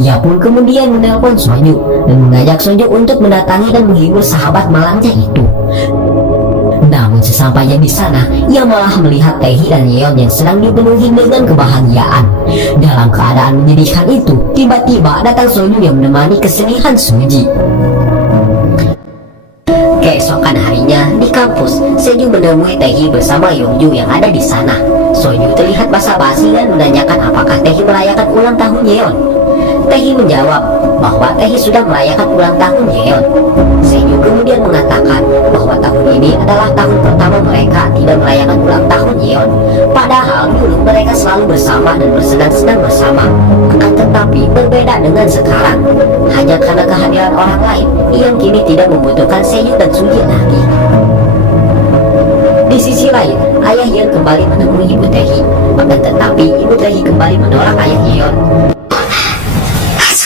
Ia pun kemudian menelpon Soju dan mengajak Soju untuk mendatangi dan menghibur sahabat malamnya itu. Namun sesampainya di sana, ia malah melihat Taehi dan Yeon yang sedang dipenuhi dengan kebahagiaan. Dalam keadaan menyedihkan itu, tiba-tiba datang Soju yang menemani kesedihan Suji. Keesokan harinya di kampus, Seju menemui Taehi bersama Yongju yang ada di sana. Soju terlihat basa-basi dan menanyakan apakah Taehi merayakan ulang tahun Yeon. Taehi menjawab bahwa Taehi sudah merayakan ulang tahun Yeon. Seju kemudian mengatakan bahwa tahun ini adalah tahun pertama mereka tidak merayakan ulang tahun Yeon. Padahal dulu mereka selalu bersama dan bersenang-senang bersama. Akan tetapi berbeda dengan sekarang. Hanya karena kehadiran orang lain, Yeon kini tidak membutuhkan Seju dan Suji lagi. Di sisi lain, ayah Yeon kembali menemui ibu Taehi. Akan tetapi ibu Taehi kembali menolak ayah Yeon.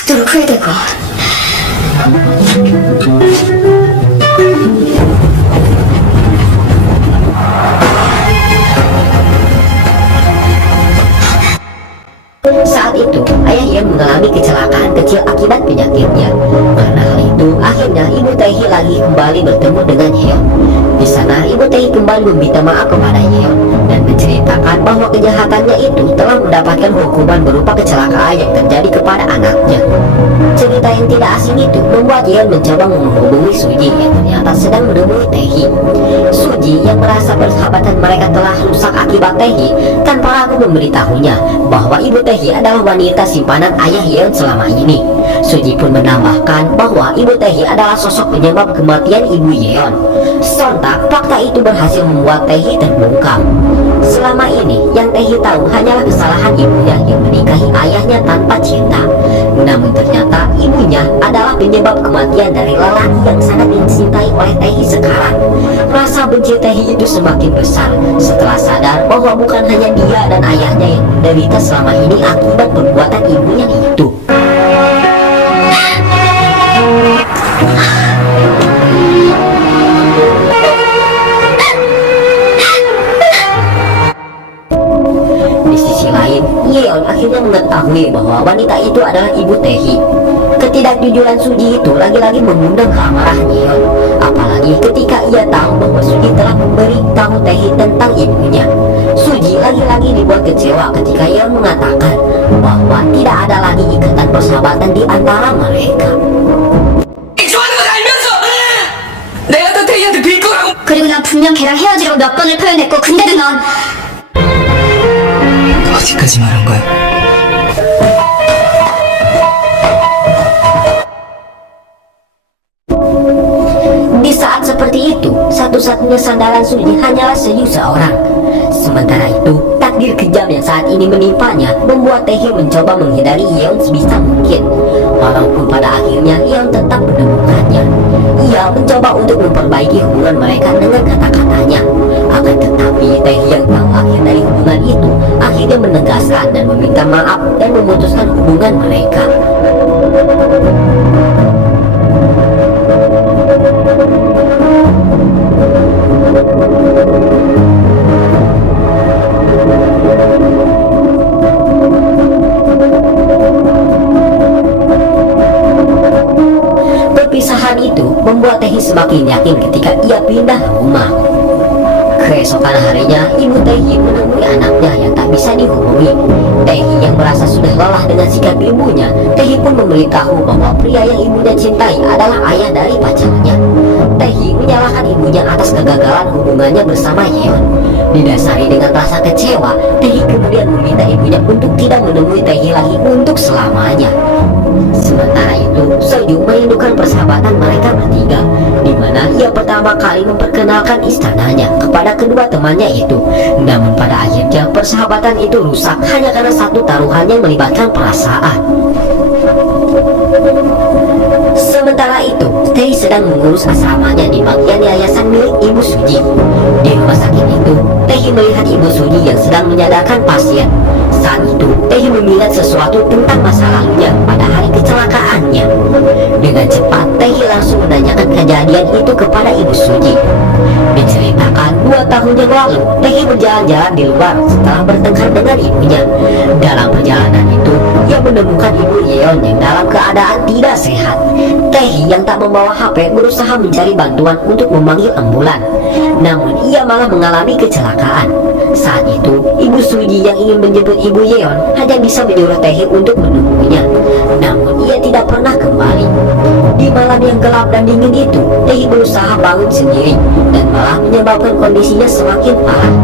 가족들을 크게 되고 Saat itu, ayah Yeon mengalami kecelakaan kecil akibat penyakitnya. Karena hal itu, akhirnya ibu Taehi Taehi lagi kembali bertemu dengan Yeon. Di sana ibu Taehi kembali meminta maaf kepada Yeon dan menceritakan bahwa kejahatannya itu telah mendapatkan hukuman berupa kecelakaan yang terjadi kepada anaknya. Cerita yang tidak asing itu membuat Yeon mencoba menghubungi Suji yang ternyata sedang menemui Taehi. Suji yang merasa persahabatan mereka telah rusak akibat Taehi tanpa ragu memberitahunya bahwa ibu Taehi adalah wanita simpanan ayah Yeon selama ini. Suji pun menambahkan bahwa ibu Taehi adalah sosok penyebab kematian ibu Yeon. Sontak fakta itu berhasil membuat Taehi terbungkam. Selama ini yang Taehi tahu hanyalah kesalahan ibunya yang menikahi ayahnya tanpa cinta. Namun ternyata ibunya adalah penyebab kematian dari lelaki yang sangat dicintai oleh Taehi sekarang. Rasa benci Taehi itu semakin besar setelah sadar bahwa bukan hanya dia dan ayahnya yang menderita selama ini akibat perbuatan ibunya itu. Di sisi lain, Yeon akhirnya mengetahui bahwa wanita itu adalah ibu Taehi. Ketidakjujuran Suji itu lagi-lagi mengundang keamarah Yeon. Apalagi ketika ia tahu bahwa Suji telah memberitahu Taehi tentang ibunya. Suji lagi-lagi dibuat kecewa ketika Yeon mengatakan bahwa tidak ada lagi ikatan persahabatan di antara mereka. 좋아하는 건 알면서 내가 또 태희한테 빌 거라고. 그리고 난 분명 걔랑 헤어지라고 몇 번을 표현했고 근데도 넌 어디까지 말한 거야? Di saat seperti itu, satu-satunya sandaran Suji hanyalah Seo seorang. Sementara itu, takdir kejam yang saat ini menimpanya membuat Taehi mencoba menghindari Yeon sebisa mungkin. Walaupun pada akhirnya Yeon tetap menemukannya. Ia mencoba untuk memperbaiki hubungan mereka dengan kata-katanya. Akan tetapi Taehi yang tahu akhir dari hubungan itu akhirnya menegaskan dan meminta maaf dan memutuskan hubungan mereka. Perpisahan itu membuat Taehi semakin yakin ketika ia pindah rumah. Keesokan harinya, ibu Taehi menemui anaknya yang tak bisa dihubungi. Taehi yang merasa sudah lelah dengan sikap ibunya, Taehi pun memberitahu bahwa pria yang ibunya cintai adalah ayah dari pacarnya. Taehi menyalahkan ibunya atas kegagalan hubungannya bersama Yeon. Didasari dengan rasa kecewa, Taehi kemudian meminta ibunya untuk tidak menemui Taehi lagi untuk selamanya. Sementara itu, Seo merindukan persahabatan mereka bertiga, di mana ia pertama kali memperkenalkan istananya kepada kedua temannya itu. Namun pada akhirnya persahabatan itu rusak hanya karena satu taruhan yang melibatkan perasaan. Sementara itu, Taehi sedang mengurus asramanya di bagian yayasan milik Ibu Suji. Di rumah sakit itu, Taehi melihat Ibu Suji yang sedang menyadarkan pasien. Saat itu, Taehi mengingat sesuatu tentang masa lalunya pada hari kecelakaannya. Dengan cepat, Taehi langsung menanyakan kejadian itu kepada Ibu Suji. Diceritakan 2 tahun yang lalu, Taehi berjalan-jalan di luar setelah bertengkar dengan ibunya. Dalam perjalanan itu, ia menemukan ibu Yeon yang dalam keadaan tidak sehat. Taehi yang tak membawa HP berusaha mencari bantuan untuk memanggil ambulan. Namun ia malah mengalami kecelakaan. Saat itu, Ibu Suji yang ingin menjemput Ibu Yeon hanya bisa menyuruh Taehi untuk menemuinya. Namun ia tidak pernah kembali. Di malam yang gelap dan dingin itu, Taehi berusaha bangun sendiri dan malah menyebabkan kondisinya semakin parah.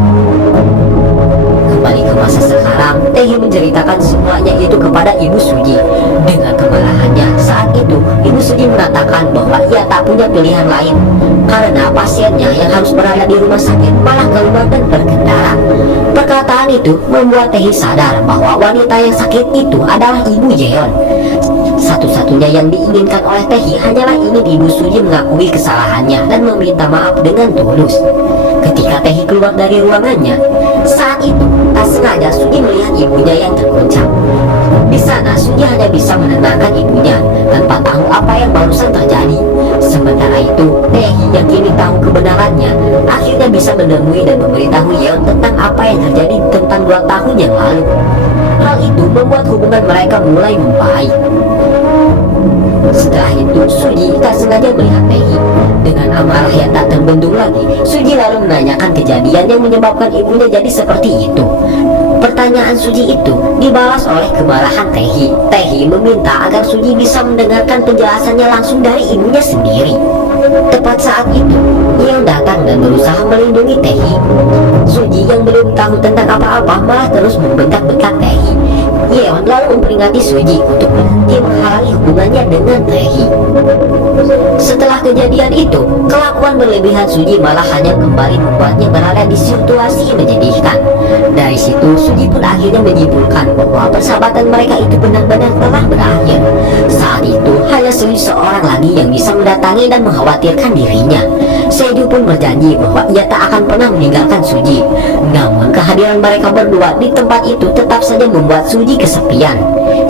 Kembali ke masa sekarang, Taehi menceritakan semuanya itu kepada Ibu Suji. Dengan kemarahannya, saat itu Ibu Suji mengatakan bahwa ia tak punya pilihan lain karena pasiennya yang harus berada di rumah sakit malah keluar dan berkendara. Perkataan itu membuat Taehi sadar bahwa wanita yang sakit itu adalah Ibu Yeon. Satu-satunya yang diinginkan oleh Taehi hanyalah ingin Ibu Suji mengakui kesalahannya dan meminta maaf dengan tulus. Ketika Taehi keluar dari ruangannya, saat itu tak sengaja Suji melihat ibunya yang terguncang. Di sana Suji hanya bisa menenangkan ibunya tanpa tahu apa yang barusan terjadi. Sementara itu, Taehi yang kini tahu kebenarannya akhirnya bisa menemui dan memberitahu Yeon tentang apa yang terjadi tentang 2 tahun yang lalu. Hal itu membuat hubungan mereka mulai membaik. Setelah itu, Suji tak sengaja melihat Taehi. Dengan amarah yang tak terbendung lagi, Suji lalu menanyakan kejadian yang menyebabkan ibunya jadi seperti itu. Pertanyaan Suji itu dibalas oleh kemarahan Taehi. Taehi meminta agar Suji bisa mendengarkan penjelasannya langsung dari ibunya sendiri. Tepat saat itu, Yeon datang dan berusaha melindungi Taehi. Suji yang belum tahu tentang apa-apa malah terus membentak-bentak Taehi. Yeon lalu memperingati Suji untuk berhenti menghalangi hubungannya dengan Taehi. Setelah kejadian itu, kelakuan berlebihan Suji malah hanya kembali membuatnya berada di situasi menyedihkan. Dari situ, Suji pun akhirnya menyimpulkan bahwa persahabatan mereka itu benar-benar telah berakhir. Saat itu, hanya Suji seorang lagi yang bisa mendatangi dan mengkhawatirkan dirinya. Seju pun berjanji bahwa ia tak akan pernah meninggalkan Suji. Namun kehadiran mereka berdua di tempat itu tetap saja membuat Suji kesepian.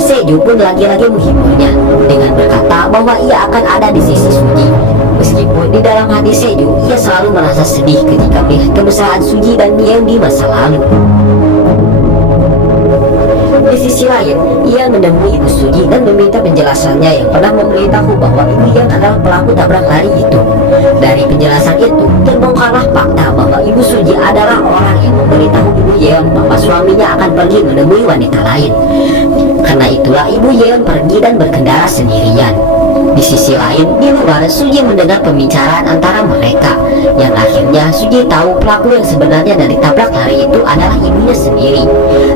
Seju pun lagi-lagi menghiburnya dengan berkata bahwa ia akan ada di sisi Suji. Meskipun di dalam hati Seju, ia selalu merasa sedih ketika melihat kemesraan Suji dan Yeon di masa lalu. Di sisi lain, ia menemui ibu Suji dan meminta penjelasannya yang pernah memberitahu bahwa ibu Yeon adalah pelaku tabrak lari itu. Dari penjelasan itu, terbongkarlah fakta bahwa ibu Suji adalah orang yang memberitahu ibu Yeon bahwa suaminya akan pergi menemui wanita lain. Karena itulah ibu Yeon pergi dan berkendara sendirian. Di sisi lain, di luar Suji mendengar pembicaraan antara mereka, yang akhirnya Suji tahu pelaku yang sebenarnya dari tabrak lari itu adalah ibunya sendiri.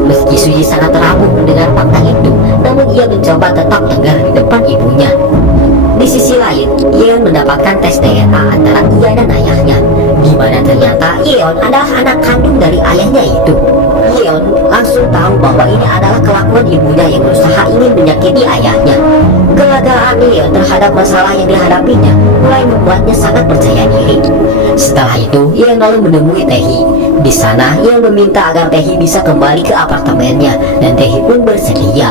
Meski Suji sangat rapuh mendengar fakta itu, namun ia mencoba tetap tegar di depan ibunya. Di sisi lain, Yeon mendapatkan tes DNA antara ia dan ayahnya, di mana ternyata Yeon adalah anak kandung dari ayahnya itu. Yeon langsung tahu bahwa ini adalah kelakuan ibunya yang berusaha ingin menyakiti ayahnya. Kegagalan Yeon terhadap masalah yang dihadapinya mulai membuatnya sangat percaya diri. Setelah itu, Yeon lalu menemui Taehi. Di sana, Yeon meminta agar Taehi bisa kembali ke apartemennya, dan Taehi pun bersedia.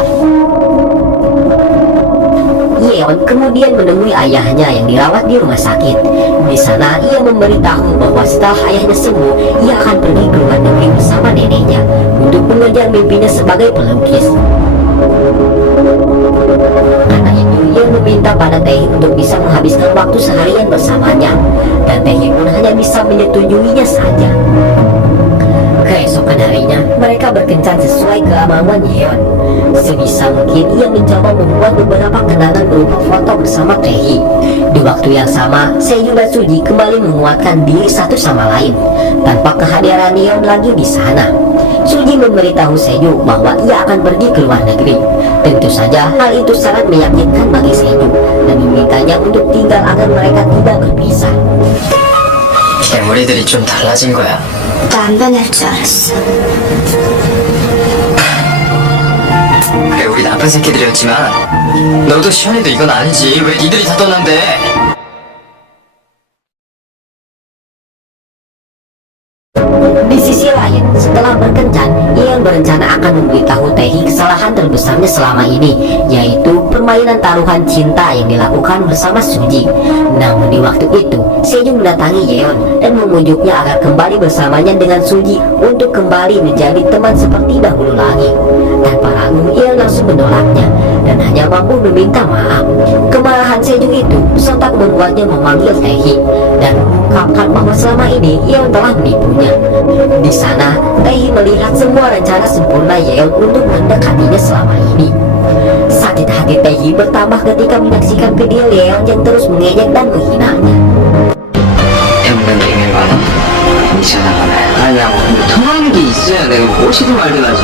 Yeon kemudian menemui ayahnya yang dirawat di rumah sakit. Di sana, ia memberitahu bahwa setelah ayahnya sembuh, ia akan pergi ke luar negeri bersama neneknya untuk mengejar mimpinya sebagai pelukis. Karena itu, ia meminta pada Taehi untuk bisa menghabiskan waktu seharian bersamanya, dan Taehi pun hanya bisa menyetujuinya saja. Keesokan harinya, mereka berkencan sesuai kemauan Yeon. Sebisa mungkin ia mencoba membuat beberapa kenangan berupa foto bersama Taehi. Di waktu yang sama, Seju dan Suji kembali menguatkan diri satu sama lain tanpa kehadiran Yeon lagi di sana. Suji memberitahu Seju bahwa ia akan pergi ke luar negeri. Tentu saja hal itu sangat meyakinkan bagi Seju dan memintanya untuk tinggal agar mereka tidak berpisah. 우리들이 좀 달라진 거야. 나 안 변할 줄 알았어. 그래, 우리 나쁜 새끼들이었지만 너도 시현이도 이건 아니지. 왜 니들이 다 떠난대? Di sisi lain, setelah berkencan, Yeon berencana akan memberitahu Taehi kesalahan terbesarnya selama ini, yaitu permainan taruhan cinta yang dilakukan bersama Suji. Namun di waktu itu, Seju mendatangi Yeon dan memujuknya agar kembali bersamanya dengan Suji untuk kembali menjadi teman seperti dahulu lagi. Tanpa ragu, Yeon langsung menolaknya dan hanya mampu meminta maaf. Kemarahan Seju itu sontak membuatnya memanggil Taehi dan mengungkapkan bahwa selama ini Yeon telah menipunya. Di sana, Taehi melihat semua rencana sempurna Yeon untuk mendekatinya selama ini. Sakit hati Taehi bertambah ketika menyaksikan video Yeon yang terus mengejek dan menghinanya. 형님 얘기 많아? 이상하네. 아니야, 통하는 게 있어야 내가 무엇이든 말든 하지.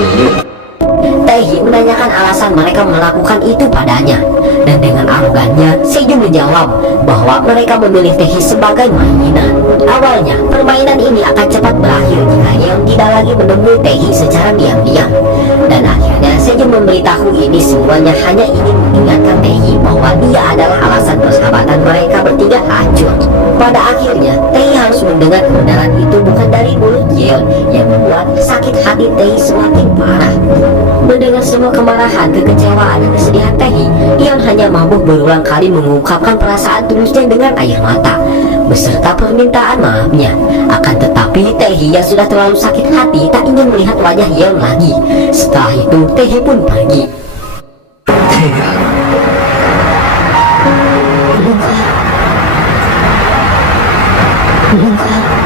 Taehi menanyakan alasan mereka melakukan itu padanya, dan dengan arogannya Seju menjawab bahwa mereka memilih Taehi sebagai mainan. Awalnya permainan ini akan cepat berakhir jika Yeon tidak lagi menemui Taehi secara diam-diam, dan akhirnya Seju memberitahu ini semuanya hanya ingin mengingatkan Taehi bahwa dia adalah alasan persahabatan mereka bertiga hancur. Pada akhirnya Taehi harus mendengar kebenaran itu bukan dari mulut Yeon, yang membuat sakit hati Taehi semakin parah. Mendengar semua kemarahan, kekecewaan, dan kesedihan Taehi, Yeon hanya mampu berulang kali mengungkapkan perasaan tulusnya dengan air mata beserta permintaan maafnya. Akan tetapi Taehi yang sudah terlalu sakit hati tak ingin melihat wajah Yeon lagi. Setelah itu Taehi pun pergi. 태희야, 있는 거야.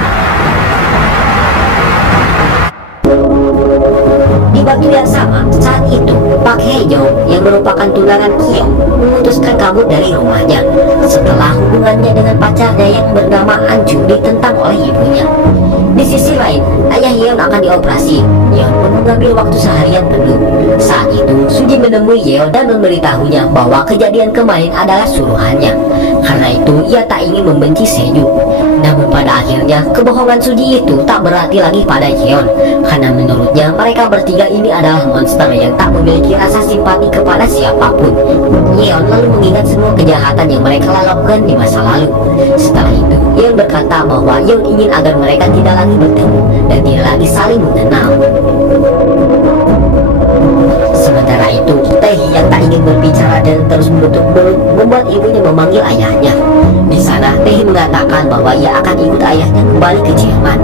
Di waktu yang sama, saat itu Pak Hyeong yang merupakan tunangan Kyung memutuskan kabur dari rumahnya setelah hubungannya dengan pacarnya yang bernama Anju ditentang oleh ibunya. Di sisi lain, ayah Yeon akan dioperasi. Yeon pun mengambil waktu seharian penuh. Saat itu, Suji menemui Yeon dan memberitahunya bahwa kejadian kemarin adalah suruhannya. Karena itu, ia tak ingin membenci Seju. Namun pada akhirnya, kebohongan Suji itu tak berarti lagi pada Yeon. Karena menurutnya, mereka bertiga ini adalah monster yang tak memiliki rasa simpati kepada siapapun. Yeon lalu mengingat semua kejahatan yang mereka lakukan di masa lalu. Setelah itu, Yeon berkata bahwa Yeon ingin agar mereka tidak lagi bertemu dan tidak lagi saling mengenal. Sementara itu, Taehi yang tak ingin berbicara dan terus menutup mulut membuat ibunya memanggil ayahnya. Di sana, Taehi mengatakan bahwa ia akan ikut ayahnya kembali ke Jerman.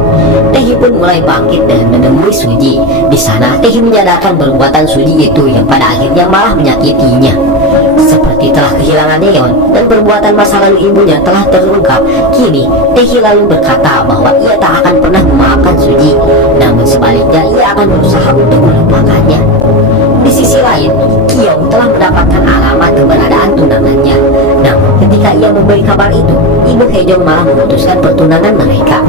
Taehi pun mulai bangkit dan menemui Suji. Di sana, Taehi menyadarkan perbuatan Suji itu yang pada akhirnya malah menyakitinya. Seperti telah kehilangan Yeon dan perbuatan masa lalu ibunya telah terungkap, kini Taehi lalu berkata bahwa ia tak akan pernah memaafkan Suji. Namun sebaliknya, ia akan berusaha untuk melupakannya. Di sisi lain, Kyung telah mendapatkan alamat keberadaan tunangannya. Namun ketika ia memberi kabar itu, ibu Hyeong malah memutuskan pertunangan mereka.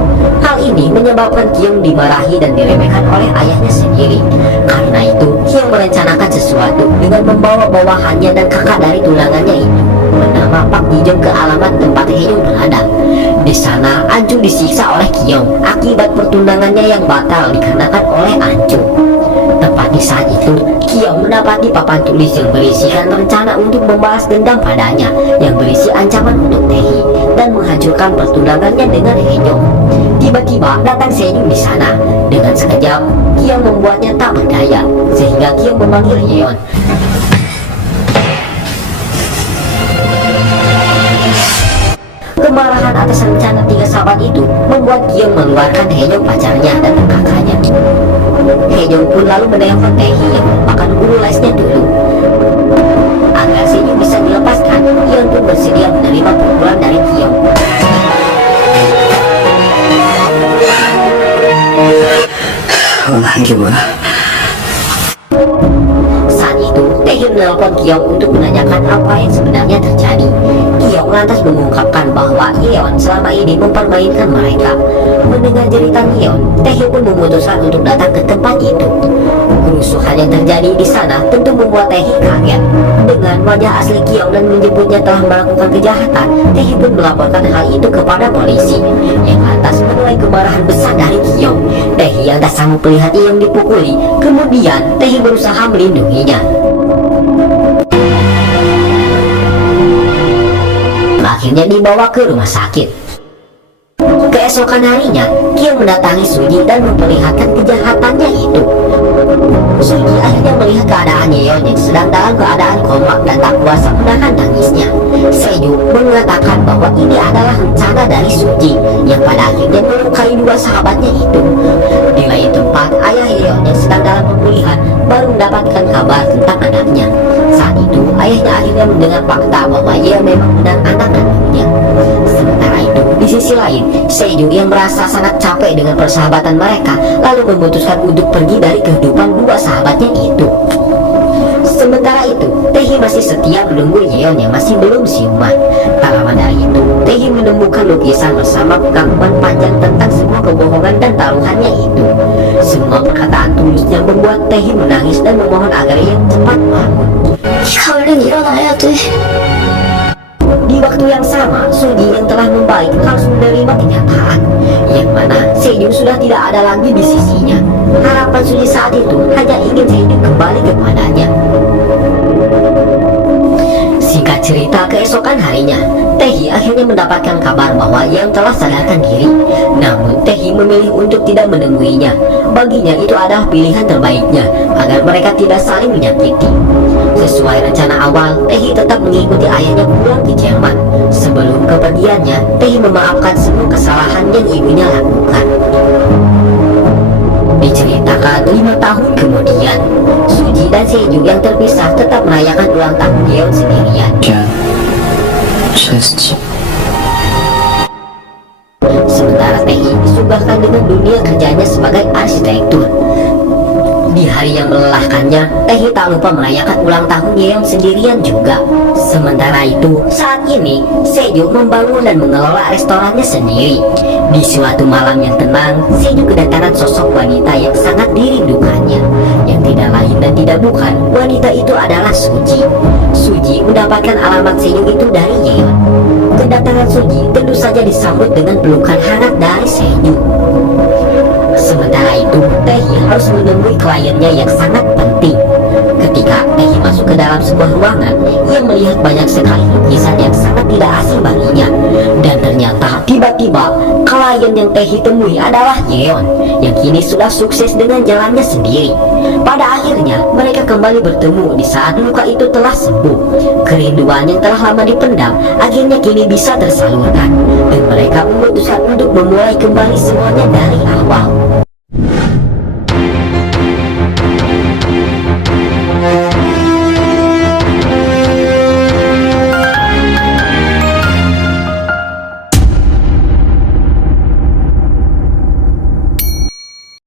Hal ini menyebabkan Kyung dimarahi dan diremehkan oleh ayahnya sendiri. Karena itu, Kyung merencanakan sesuatu dengan membawa bawahannya dan kakak dari tunangannya itu bernama Pak Jijong ke alamat tempat Hyeong berada. Di sana, Anju disiksa oleh Kyung akibat pertunangannya yang batal dikarenakan oleh Anju. Tepat di saat itu, Kyung mendapati papan tulis yang berisikan rencana untuk membalas dendam padanya yang berisi ancaman untuk Taehi dan menghancurkan pertunangannya dengan Hyeong. Tiba-tiba datang Seju di sana. Dengan sekejap, Kyung membuatnya tak berdaya sehingga Kyung memanggil Yeon. Kemarahan atas rencana tiga sahabat itu membuat Kyung mengeluarkan Hyeong pacarnya dan kakaknya. Hyeong pun lalu menelpon Taehi yang merupakan guru lesnya dulu. Agar Seju bisa dilepaskan, Yeon pun bersedia menerima pukulan dari Kyung. 원하는 게 뭐야? Saat itu, Taehi menelpon Kyung untuk menanyakan apa yang sebenarnya terjadi. Kyung lantas mengungkapkan bahwa Yeon selama ini mempermainkan mereka. Mendengar jeritan Yeon, Taehi pun memutuskan untuk datang ke tempat itu. Kerusuhan yang terjadi di sana tentu membuat Taehi kaget. Dengan wajah asli Kyung dan menyebutnya telah melakukan kejahatan, Taehi pun melaporkan hal itu kepada polisi, yang lantas menuai kemarahan besar dari Kyung. Taehi yang tak sanggup melihat Yeon dipukuli, kemudian Taehi berusaha melindunginya. Akhirnya dibawa ke rumah sakit. Keesokan harinya, Kyung mendatangi Suji dan memperlihatkan kejahatannya itu. Suji akhirnya melihat keadaan Yeon yang sedang dalam keadaan koma dan tak kuasa menahan tangisnya. Seju mengatakan bahwa ini adalah rencana dari Suji yang pada akhirnya melukai dua sahabatnya itu. Di lain tempat, ayah Yeon yang sedang dalam pemulihan baru mendapatkan kabar tentang anaknya. Saat itu, ayahnya akhirnya mendengar fakta bahwa Yeon memang benar anak kandungnya. Sementara itu, di sisi lain, Seju yang merasa sangat capek dengan persahabatan mereka lalu memutuskan untuk pergi dari kehidupan dua sahabatnya itu. Sementara itu, Taehi masih setia menunggu Yeon yang masih belum siuman. Tak lama dari itu, Taehi menemukan lukisan bersama pengakuan panjang tentang semua kebohongan dan taruhannya itu. Semua perkataan tulisnya membuat Taehi menangis dan memohon agar Yeon cepat bangun. 네가 얼른 일어나야 돼. Di waktu yang sama, Suji yang telah membaik harus menerima kenyataan yang mana Seju sudah tidak ada lagi di sisinya. Harapan Suji saat itu hanya ingin Seju kembali kepadanya. Singkat cerita, keesokan harinya, Taehi akhirnya mendapatkan kabar bahwa Yeon telah sadarkan diri. Namun Taehi memilih untuk tidak menemuinya. Baginya itu adalah pilihan terbaiknya agar mereka tidak saling menyakiti. Sesuai rencana awal, Taehi tetap mengikuti ayahnya pulang ke Jerman. Sebelum kepergiannya, Taehi memaafkan semua kesalahan yang ibunya lakukan. Diceritakan 5 tahun kemudian, Suji dan Seju yang terpisah tetap merayakan ulang tahun Yeon sendirian. 미안. 잘했지. Sementara disibukan dengan dunia kerjanya sebagai arsitektur. Di hari yang melelahkannya, Taehi tak lupa merayakan ulang tahun Yeon sendirian juga. Sementara itu, saat ini, Sejong membangun dan mengelola restorannya sendiri. Di suatu malam yang tenang, Sejong kedatangan sosok wanita yang sangat dirindukannya. Yang tidak lain dan tidak bukan, wanita itu adalah Suji. Suji mendapatkan alamat Sejong itu dari Yeon. Kedatangan Suji tentu saja disambut dengan pelukan hangat dari Sejong. Sementara itu, Taehi harus menemui kliennya yang sangat penting. Ketika Taehi masuk ke dalam sebuah ruangan, ia melihat banyak sekali lukisan yang sangat tidak asing baginya. Dan ternyata tiba-tiba klien yang Taehi temui adalah Yeon, yang kini sudah sukses dengan jalannya sendiri. Pada akhirnya, mereka kembali bertemu di saat luka itu telah sembuh. Kerinduan yang telah lama dipendam akhirnya kini bisa tersalurkan, dan mereka memutuskan untuk memulai kembali semuanya dari awal.